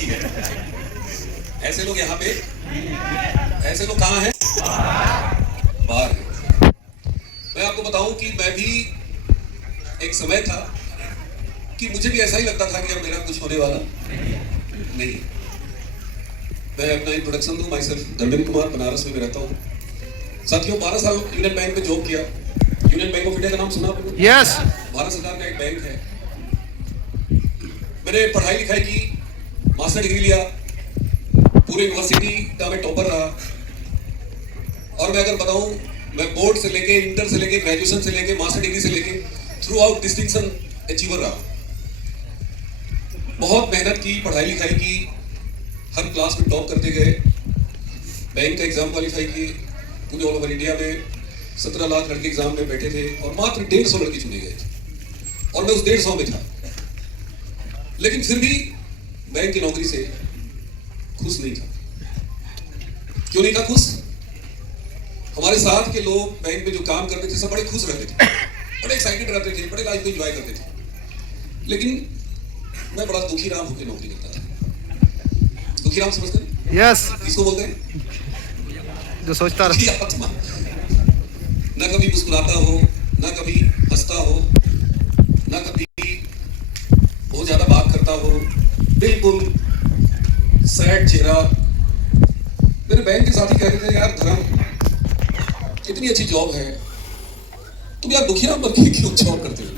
की है। ऐसे लोग यहाँ पे, ऐसे लोग कहाँ हैं? बाहर हैं। मैं आपको बताऊं कि मैं भी, एक समय था कि मुझे भी ऐसा ही लगता था कि अब मेरा कुछ होने वाला नहीं। मैं अपना इंट्रोडक्शन दूं, माई सेल्फ धर्मेंद्र कुमार, बनारस में रहता हूँ। साथियों, 12 साल यूनियन बैंक में जॉब किया। यूनियन बैंक ऑफ इंडिया का नाम सुना आपने? यस। भारत सरकार का एक बैंक है। मैंने पढ़ाई लिखाई की, मास्टर डिग्री लिया, पूरे यूनिवर्सिटी का मैं टॉपर रहा। और मैं अगर बताऊं, मैं बोर्ड से लेके, इंटर से लेके, ग्रेजुएशन से लेके, मास्टर डिग्री से लेके थ्रू आउट डिस्टिंक्शन अचीवर रहा। बहुत मेहनत की, पढ़ाई लिखाई की, हर क्लास में टॉप करते गए, बैंक का एग्जाम क्वालिफाई किए। पूरे ऑल ओवर इंडिया में 17 लाख लड़के एग्जाम में बैठे थे और मात्र 150 लड़के चुने गए थे और मैं उस 150 में था। लेकिन फिर भी बैंक की नौकरी से खुश नहीं था। क्यों नहीं था खुश? हमारे साथ के लोग बैंक में जो काम करते थे सब बड़े खुश रहते थे, बड़े एक्साइटेड रहते थे, बड़े लाइफ को एंजॉय करते थे। लेकिन मैं बड़ा दुखी राम होकर नौकरी करता था। दुखी राम समझते हैं? यस। किसको बोलते हैं? जो सोचता रहे आत्मा। ना कभी मुस्कुराता हो, ना कभी हंसता हो, ना कभी बहुत ज्यादा बात करता हो, बिल्कुल सैड चेहरा। मेरे बैंक के साथी कहते थे, यार धर्म, इतनी अच्छी जॉब है, तुम यार दुखी राम बन के क्यों जॉब करते हो?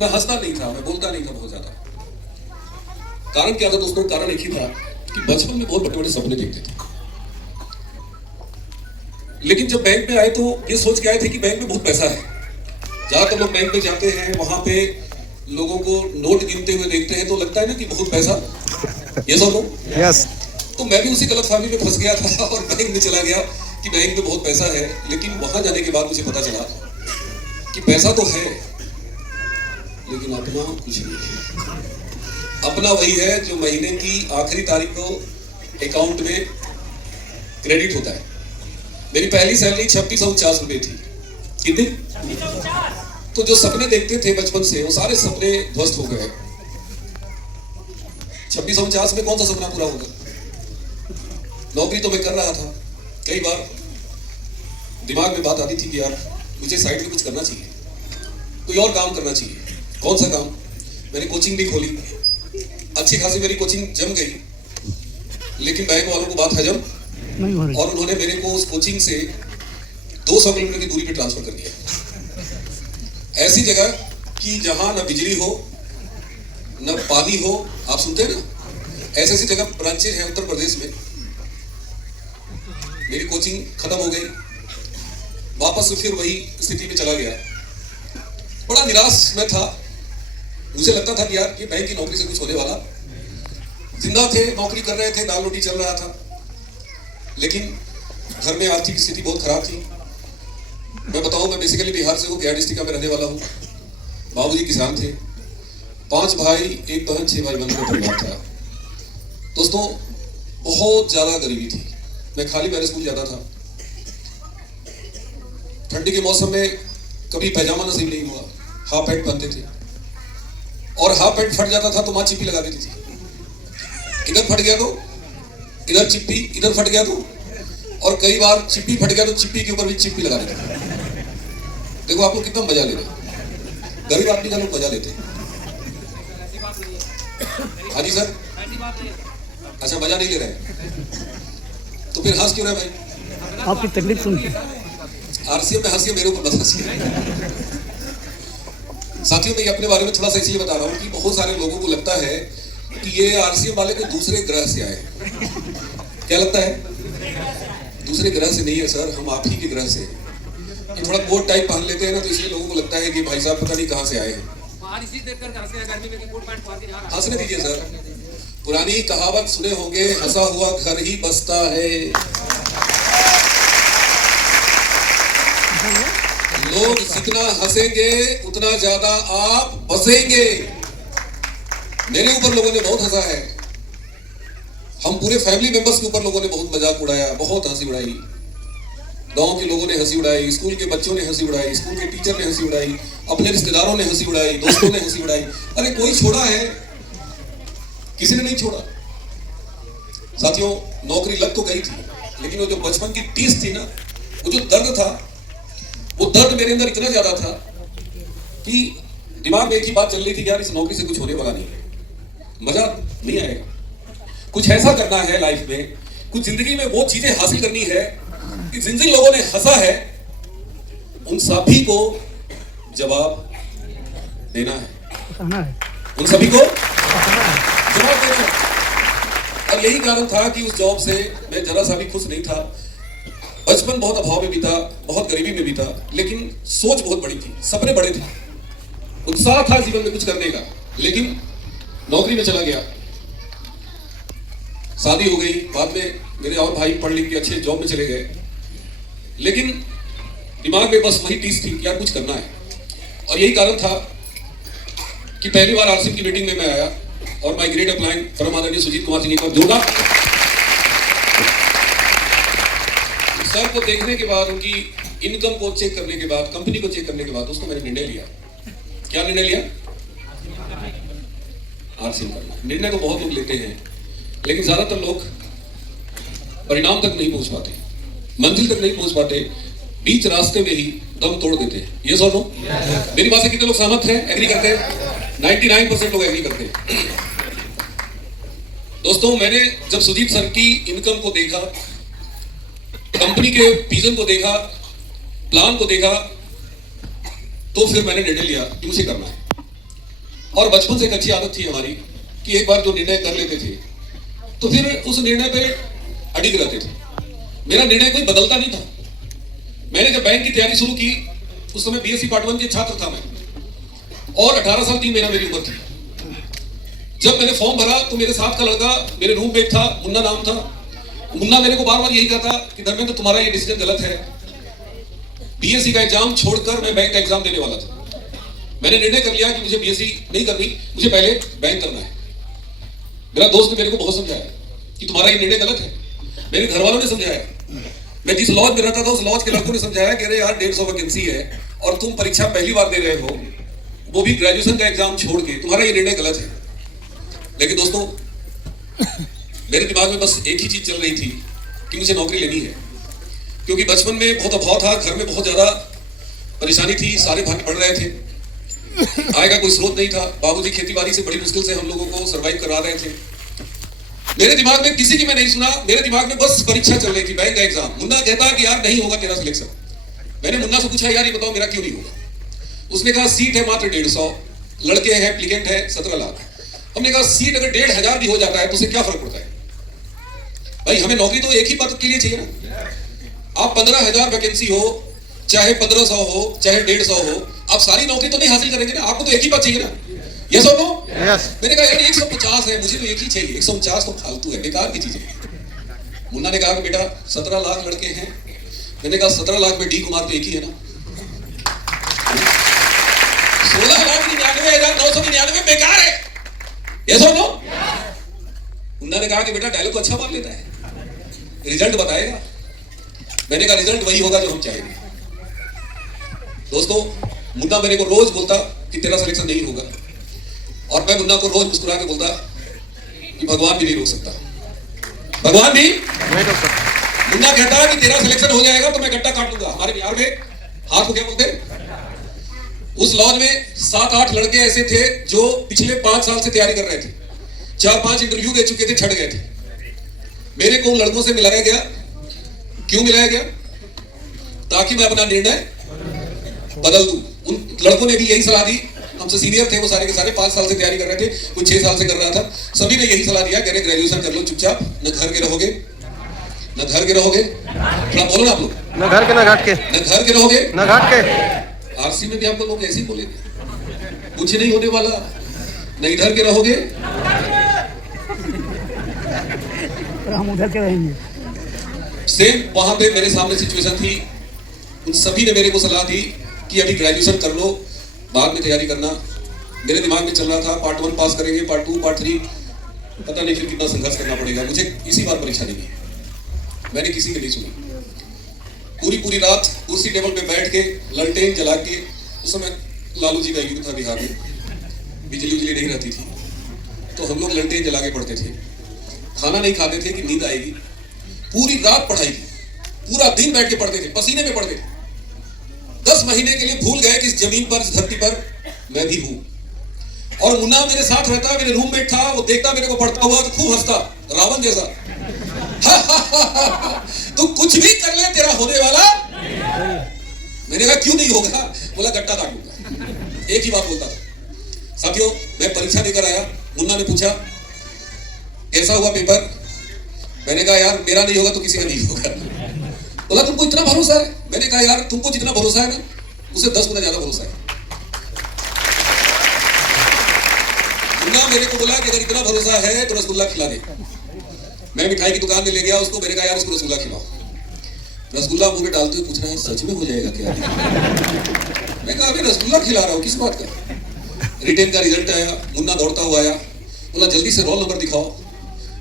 मैं हंसता नहीं था, मैं बोलता नहीं था बहुत ज्यादा। कारण क्या था दोस्तों? कारण एक ही था कि बचपन में बहुत बड़े बड़े सपने देखते थे। लेकिन जब बैंक में आए तो ये सोच के आए थे कि बैंक में बहुत पैसा है। ज्यादातर लोग बैंक में जाते हैं, वहां पे लोगों को नोट गिनते हुए देखते हैं तो लगता है ना कि बहुत पैसा। ये सब लोग, यस। तो मैं भी उसी गलतफहमी में फंस गया था और बैंक में चला गया कि बैंक में बहुत पैसा है। लेकिन वहां जाने के बाद मुझे पता चला कि पैसा तो है लेकिन अपना कुछ नहीं है। अपना वही है जो महीने की आखिरी तारीख को अकाउंट में क्रेडिट होता है। मेरी पहली सैलरी 2650 रुपए थी। कितनी? तो जो सपने देखते थे बचपन से, वो सारे सपने ध्वस्त हो गए। 2650 में कौन सा सपना पूरा होगा? नौकरी तो मैं कर रहा था। कई बार दिमाग में बात आती थी कि यार मुझे साइड में कुछ करना चाहिए, कोई और काम करना चाहिए। कौन सा काम? मैंने कोचिंग भी खोली, अच्छी खासी मेरी कोचिंग जम गई, लेकिन बैंक वालों को बात हजम और उन्होंने मेरे को उस कोचिंग से 200 किलोमीटर की दूरी पे ट्रांसफर कर दिया। ऐसी जगह कि जहां ना बिजली हो, न पानी हो। आप सुनते हैं ना, ऐसी ऐसी जगह ब्रांचेज हैं उत्तर प्रदेश में। मेरी कोचिंग खत्म हो गई, वापस से फिर वही स्थिति में चला गया। बड़ा निराश मैं था। मुझे लगता था कि यार ये बैंक की नौकरी से कुछ होने वाला। जिंदा थे, नौकरी कर रहे थे, दाल रोटी चल रहा था, लेकिन घर में आर्थिक स्थिति बहुत खराब थी। मैं बताऊं, मैं बेसिकली बिहार से हूँ, गया डिस्ट्रिक्ट का मैं रहने वाला हूँ। बाबूजी किसान थे, 5 भाई, 1 बहन, 6 भाई बहन का परिवार था। दोस्तों, बहुत ज्यादा गरीबी थी। मैं खाली पैर स्कूल जाता था। ठंडी के मौसम में कभी पैजामा नसीब नहीं हुआ, हाफ पैंट पहनते थे और हाफ पैंट फट जाता था तो माँ चिप्पी लगा देती थी। इधर फट गया तो इधर चिप्पी, इधर फट गया तो, और कई बार चिप्पी फट गया तो चिप्पी के ऊपर भी चिप्पी लगा देते थे। देखो आप लोग कितना मजा ले रहे हैं, गरीब आदमी का लोग मजा लेते हैं। हाँ जी सर, अच्छा मजा नहीं ले रहे तो फिर हंस क्यों रहे भाई? आपकी तकलीफ सुन के। आरसीएम में हंसिए, मेरे ऊपर मत हंसिए। साथियों, मैं अपने बारे में थोड़ा सा इसलिए बता रहा हूँ कि बहुत सारे लोगों को लगता है कि ये आरसीएम वाले कोई दूसरे ग्रह से आए। क्या लगता है? दूसरे ग्रह से नहीं है सर, हम आप ही के ग्रह से। ये थोड़ा कोट टाइप पहन लेते हैं ना, तो इसलिए लोगों को लगता है कि भाई साहब पता नहीं कहाँ से आए हैं। हंसने दीजिए सर। पुरानी कहावत सुने होंगे, हंसा हुआ घर ही बसता है। लोग जितना हंसेंगे उतना ज्यादा आप बसेंगे। मेरे ऊपर लोगों ने बहुत हंसा है, हम पूरे फैमिली मेंबर्स के ऊपर लोगों ने बहुत मजाक उड़ाया, बहुत हंसी उड़ाई। गांव के लोगों ने हंसी उड़ाई, स्कूल के बच्चों ने हंसी उड़ाई, स्कूल के टीचर ने हंसी उड़ाई, अपने रिश्तेदारों ने हंसी उड़ाई, दोस्तों ने हंसी उड़ाई। अरे कोई छोड़ा है? किसी ने नहीं छोड़ा। साथियों, नौकरी लग तो गई थी, लेकिन वो जो बचपन की टीस थी ना, वो जो दर्द था, वो दर्द मेरे अंदर इतना ज्यादा था कि दिमाग में एक ही बात चल रही थी, यार इस नौकरी से कुछ होने वाला नहीं है, मजा नहीं आएगा। कुछ ऐसा करना है लाइफ में, कुछ जिंदगी में वो चीजें हासिल करनी है कि जिन जिन लोगों ने हंसा है उन सभी को जवाब देना है, उन सभी को जवाब देना है। और यही कारण था कि उस जॉब से मैं जरा सा भी खुश नहीं था। बचपन बहुत अभाव में बीता, बहुत गरीबी में बीता, लेकिन सोच बहुत बड़ी थी, सपने बड़े थे, उत्साह था जीवन में कुछ करने का। लेकिन नौकरी में चला गया, शादी हो गई, बाद में मेरे और भाई पढ़ लिख के अच्छे जॉब में चले गए, लेकिन दिमाग में बस वही टीस थी कि यार कुछ करना है। और यही कारण था कि पहली बार आरसीएम की मीटिंग में मैं आया और माय ग्रेट अपलाइन परम आदरणीय सुजीत कुमार जी ने जोड़ा। सर को देखने के बाद, उनकी इनकम को चेक करने के बाद, कंपनी को चेक करने के बाद दोस्तों मैंने निर्णय लिया। क्या निर्णय लिया? आरसीएम करना। निर्णय तो बहुत लोग लेते हैं, लेकिन ज्यादातर लोग परिणाम तक नहीं पहुंच पाते, मंजिल तक नहीं पहुंच पाते, बीच रास्ते में ही दम तोड़ देते हैं। ये नो? मेरी बात से कितने लोग सहमत हैं, एग्री करते हैं? 99% लोग एग्री करते हैं। दोस्तों, मैंने जब सुजीत सर की इनकम को देखा, कंपनी के विजन को देखा, प्लान को देखा, तो फिर मैंने निर्णय लिया कि मुझे करना है। और बचपन से एक अच्छी आदत थी हमारी कि एक बार जो निर्णय कर लेते थे तो फिर उस निर्णय पे अडिग रहते थे। मेरा निर्णय कोई बदलता नहीं था। मैंने जब बैंक की तैयारी शुरू की, उस समय बीएससी पार्ट 1 के छात्र था मैं, और 18 साल 3 महीना मेरी उम्र थी। जब मैंने फॉर्म भरा तो मेरे साथ का लड़का मेरे रूममेट था, मुन्ना नाम था। मुन्ना मेरे को बार बार यही कहता कि धर्मेंद्र तुम्हारा ये डिसीजन गलत है, बीएससी का एग्जाम छोड़कर मैं बैंक का एग्जाम देने वाला था। मैंने निर्णय कर लिया कि मुझे बीएससी नहीं करनी, मुझे पहले बैंक करना है। मेरा दोस्त ने मेरे को बहुत समझाया कि तुम्हारा ये निर्णय गलत है। मेरे घर वालों ने समझाया, मैं जिस लॉज में रहता था उस लॉज के लड़कों ने समझाया कि अरे यार 150 वैकेंसी है और तुम परीक्षा पहली बार दे रहे हो, वो भी ग्रेजुएशन का एग्जाम छोड़ के, तुम्हारा ये निर्णय गलत है। लेकिन दोस्तों, मेरे दिमाग में बस एक ही चीज चल रही थी कि मुझे नौकरी लेनी है, क्योंकि बचपन में बहुत अभाव था, घर में बहुत ज्यादा परेशानी थी, सारे भाग बढ़ रहे थे, आय का कोई स्रोत नहीं था। बाबूजी खेतीबाड़ी से बड़ी मुश्किल से हम लोगों को सरवाइव करा रहे थे। मेरे दिमाग में किसी की मैं नहीं सुना, मेरे दिमाग में बस परीक्षा चल रही थी, बैंक का एग्जाम। मुन्ना कहता कि यार नहीं होगा तेरा सिलेक्शन। मैंने मुन्ना से पूछा, यार ये बताओ मेरा क्यों नहीं होगा? उसने कहा सीट है मात्र 150, लड़के हैं, एप्लीकेंट है 17 लाख। हमने कहा सीट अगर 1,500 भी हो जाता है तो उसे क्या फर्क पड़ता है भाई, हमें नौकरी तो एक ही पद के लिए चाहिए ना। आप 15,000 वैकेंसी हो, चाहे 1500 हो, चाहे 150 हो, आप सारी नौकरी तो नहीं हासिल करेंगे ना, आपको तो एक ही पद चाहिए ना। यस और नो? यस। मैंने कहा यार 150 है, मुझे तो एक ही चाहिए, 149 तो फालतू है, बेकार की चीज है। मुन्ना ने कहा कि बेटा 17 लाख लड़के हैं। मैंने कहा 17 लाख में डी कुमार तो एक ही है ना। 16,99,999 बेकार है। यस और नो? मुन्ना ने कहा कि बेटा डायलॉग तो अच्छा मार लेता है, रिजल्ट बताएगा। मैंने कहा रिजल्ट वही होगा जो हम चाहेंगे। दोस्तों, मुन्ना मेरे को रोज बोलता कि तेरा सिलेक्शन नहीं होगा, और मैं मुन्ना को रोज मुस्कुरा के बोलता कि भगवान भी नहीं रोक सकता, भगवान भी नहीं रोक सकता। मुन्ना कहता कि तेरा सिलेक्शन हो जाएगा तो मैं गट्टा काट लूंगा। हमारे बिहार में हाथ को क्या बोलते? उस लॉज में 7-8 लड़के ऐसे थे जो पिछले 5 साल से तैयारी कर रहे थे, 4-5 इंटरव्यू दे चुके थे, छट गए थे। मेरे को उन लड़कों से मिलाया गया। क्यों मिलाया गया? ताकि मैं अपना निर्णय बदल दूं। उन लड़कों ने भी यही सलाह दी, हमसे सीनियर थे वो सारे के सारे, 5 साल से तैयारी कर रहे थे, कोई 6 साल से कर रहा था। सभी ने यही सलाह दिया, कह रहे ग्रेजुएशन कर लो चुपचाप, न घर के रहोगे, न घर के रहोगे, थोड़ा बोलो ना आप लोग, न घर के न घाट के, न घर के रहोगे न घाट के। आरसी में भी आपको लोग ऐसे ही बोलेंगे, कुछ नहीं होने वाला, न इधर के रहोगे, हम उधर के रहेंगे। सेम वहां पे मेरे सामने सिचुएशन थी। उन सभी ने मेरे को सलाह दी कि अभी ग्रेजुएशन कर लो, बाद में तैयारी करना। मेरे दिमाग में चल रहा था पार्ट 1 पास करेंगे, पार्ट 2, पार्ट 3, पता नहीं फिर कितना संघर्ष करना पड़ेगा, मुझे इसी बार परीक्षा देनी है। मैंने किसी की नहीं सुनी। पूरी रात कुर्सी टेबल पे बैठ के ललटेन जला के, उस समय लालू जी का युग था बिहार में, बिजली नहीं रहती थी, तो हम लोग ललटेन जला के पढ़ते थे। खाना नहीं खाते थे कि नींद आएगी, पूरी रात पढ़ाई की, पूरा दिन बैठ के पढ़ते थे, पसीने में पढ़ते थे। 10 महीने के लिए भूल गए कि इस जमीन पर, इस धरती पर मैं भी हूं। और मुन्ना मेरे साथ रहता, मेरे रूममेट था, वो देखता मेरे को पढ़ता हुआ तो खूब हंसता, रावण जैसा। तू कुछ भी कर ले, तेरा होने वाला। मैंने कहा क्यों नहीं होगा? बोला गट्टा काट लूंगा। एक ही बात बोलता था। साथियों, मैं परीक्षा देकर आया, मुन्ना ने पूछा कैसा हुआ पेपर? मैंने कहा यार मेरा नहीं होगा तो किसी का नहीं होगा। बोला तुमको इतना भरोसा है? मैंने कहा यार तुमको जितना भरोसा है ना, उससे 10 गुना ज्यादा भरोसा है। मुन्ना मेरे को बोला कि अगर इतना भरोसा है तो रसगुल्ला खिला दे। मैं मिठाई की दुकान में ले गया उसको, मैंने कहा यार उसको रसगुल्ला खिलाओ। रसगुल्ला मुंह में डालते हुए पूछ रहा है सच में हो जाएगा क्या? मैं कहा अभी रसगुल्ला खिला रहा हूँ, किस बात का? रिटेन का रिजल्ट आया, मुन्ना दौड़ता हुआ आया, बोला जल्दी से रोल नंबर दिखाओ।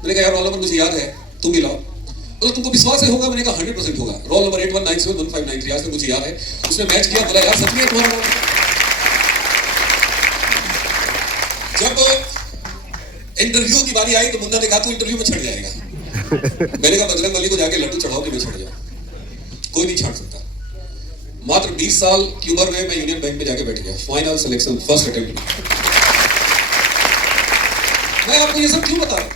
मैंने कहा यार रोल नंबर मुझे याद है, तुम भी लाओ। बोला तुमको विश्वास है होगा? मैंने कहा 100% होगा। रोल नंबर 81971593 आज तक मुझे याद है। उसने मैच किया, बोला यार सच में तुम्हारा। जब इंटरव्यू की बारी आई तो मुन्ना ने कहा तू इंटरव्यू में छड़ जाएगा। मैंने कहा बजरंग बली को जाके लड्डू चढ़ाओ कि मैं छड़ जाऊं, कोई नहीं छाड़ सकता। मात्र 20 साल की उम्र में मैं यूनियन बैंक में जाके बैठ गया, फाइनल सिलेक्शन, फर्स्ट अटेम्प्ट। मैं आपको ये सब क्यों बता रहा हूं?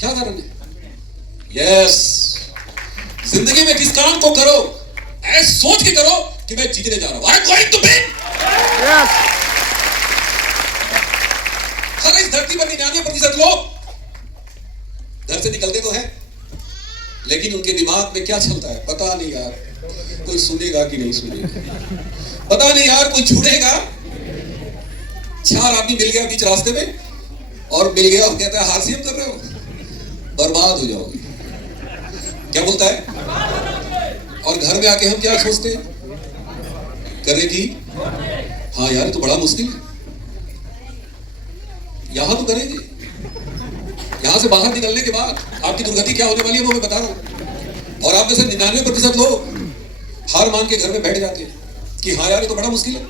क्या कारण है? यस, जिंदगी में जिस काम को करो ऐसे सोच के करो कि मैं जीतने जा रहा हूं। I'm going to win! इस धरती पर 99% लोग घर से निकलते तो हैं, लेकिन उनके दिमाग में क्या चलता है पता नहीं यार। कोई सुनेगा कि नहीं सुनेगा पता नहीं यार, कोई छुड़ेगा। 4 आदमी मिल गया बीच रास्ते में और मिल गया और कहता है हारसीएम कर रहे हो, बर्बाद हो जाओगे। क्या बोलता है? और घर में आके हम क्या सोचते हैं? करेगी? हाँ यार तो बड़ा मुश्किल है, यहां तो करेंगे। यहां से बाहर निकलने के बाद आपकी दुर्गति क्या होने वाली है वो मैं बता रहा हूं। और आप में से 99% लोग हार मान के घर में बैठ जाते हैं कि हाँ यार ये तो बड़ा मुश्किल है।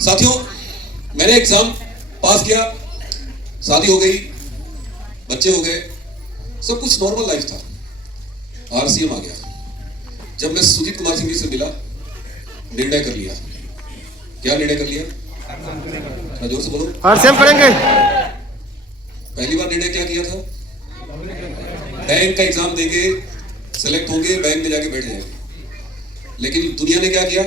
साथियों, मैंने एग्जाम पास किया, शादी हो गई, बच्चे हो गए, सब कुछ नॉर्मल लाइफ था। आरसीएम आ गया। जब मैं सुजीत कुमार सिंह जी से मिला, निर्णय कर लिया। क्या निर्णय कर लिया? जोर से बोलो। आरसीएम करेंगे। पहली बार निर्णय क्या किया था? बैंक का एग्जाम देंगे, सेलेक्ट होंगे, बैंक में जाके बैठ जाएंगे। लेकिन दुनिया ने क्या किया?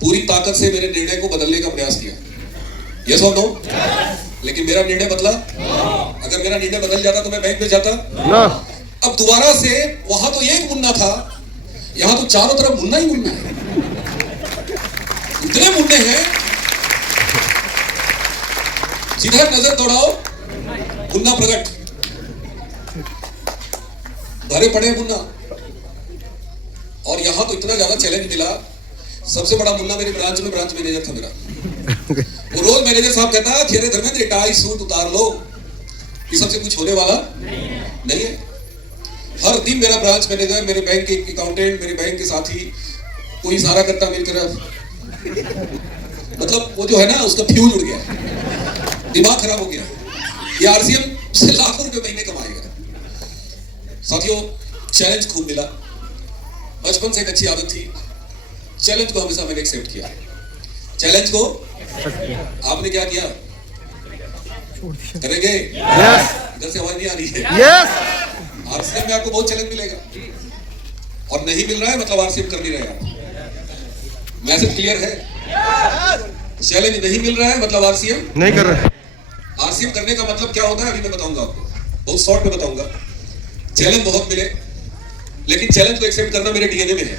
पूरी ताकत से मेरे निर्णय को बदलने का प्रयास किया। यस और नो? लेकिन मेरा निर्णय बदला? अगर मेरा निर्णय बदल जाता तो मैं बैंक में जाता? नो। अब दोबारा से वहां तो एक मुन्ना था, यहां तो चारों तरफ मुन्ना ही मुन्ना है। इतने मुन्ने हैं, जिधर नजर दौड़ाओ मुन्ना प्रकट, भरे पड़े मुन्ना। और यहां तो इतना ज्यादा चैलेंज मिला। सबसे बड़ा मुन्ना मेरे ब्रांच में ब्रांच मैनेजर था मेरा। वो रोज मैनेजर साहब कहता खेरे धर्मेंद्र टाई सूट उतार लो, ये सबसे कुछ होने वाला नहीं है। हर दिन मेरा ब्रांच मैनेजर, मेरे बैंक के अकाउंटेंट, मेरे बैंक के साथी कोई इशारा करता मेरी तरफ, मतलब वो जो है ना उसका फ्यूज उड़ गया, दिमाग खराब हो गया। ये आरसीएम से लाखों रुपए महीने कमाएगा। साथियों, चैलेंज खूब मिला। बचपन से एक अच्छी आदत थी, चैलेंज को हमेशा मैंने एक्सेप्ट किया। चैलेंज को आपने क्या किया? करेंगे? इधर से आवाज नहीं आ रही है। आरसीएम में आपको बहुत चैलेंज मिलेगा, और नहीं मिल रहा है मतलब आरसीएम कर नहीं रहे आप। मैसेज क्लियर है? चैलेंज नहीं मिल रहा है मतलब आरसीएम नहीं कर रहे। आरसीएम करने का मतलब क्या होता है अभी मैं बताऊंगा आपको, बहुत शॉर्ट में बताऊंगा। चैलेंज बहुत मिले, लेकिन चैलेंज को एक्सेप्ट करना मेरे डीएनए में है।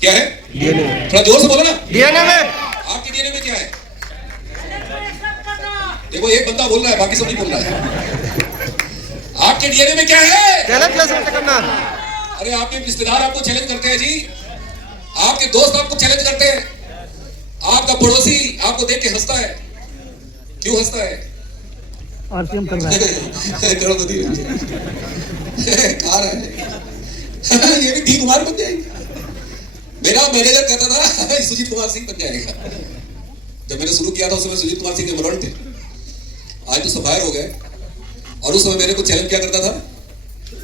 क्या है? डीएनए। थोड़ा जोर से बोलो ना। डीएनए में। आपके डीएनए में क्या है? देखो एक बंदा बोल रहा है, बाकी सब नहीं बोल रहा है। आपके डीएनए में क्या है? चैलेंज एक्सेप्ट करना। अरे आपके रिश्तेदार आपको चैलेंज करते हैं जी, आपके दोस्त आपको चैलेंज करते हैं, आपका पड़ोसी आपको देख के हंसता है। क्यों हंसता है? आरसीएम कर रहा है। करोड़पति खा रहा है। ये भी डी कुमार बन जाएगी। मेरा मैनेजर कहता था सुजीत कुमार सिंह बन जाएगा। जब मैंने शुरू किया था उस समय सुजीत कुमार सिंह के मरण थे। आज तो सफायर हो गए। और उस समय मैंने कुछ चैलेंज क्या करता था,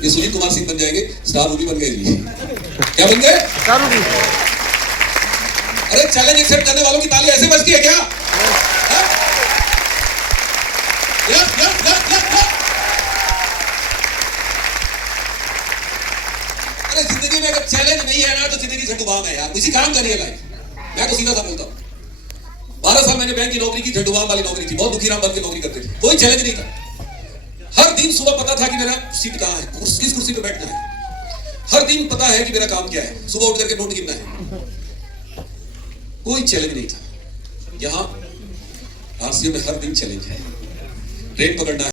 ये सुनील कुमार सिंह बन जाएंगे, स्टार मूवी बन गए जी। क्या बन गए? दारू भी। अरे चैलेंज एक्सेप्ट करने वालों की ताली ऐसे बजती है क्या? हाँ? या। अरे जिंदगी में अगर चैलेंज नहीं है ना तो जिंदगी झंडूबाम है यार, किसी काम का नहीं है लाइफ। मैं तो सीधा सा बोलता हूँ, 12 साल मैंने बैंक की नौकरी की, झंडूबाम वाली नौकरी थी, बहुत दुखीराम बन के नौकरी करते थे, कोई चैलेंज नहीं था। हर दिन सुबह पता था कि मेरा सीट कहाँ है, किस कुर्सी पे बैठना है। हर दिन पता है कि मेरा काम क्या है, सुबह उठ करके नोट गिनना है, कोई चैलेंज नहीं था। यहां आरसीएम में हर दिन चैलेंज है, ट्रेन पकड़ना है।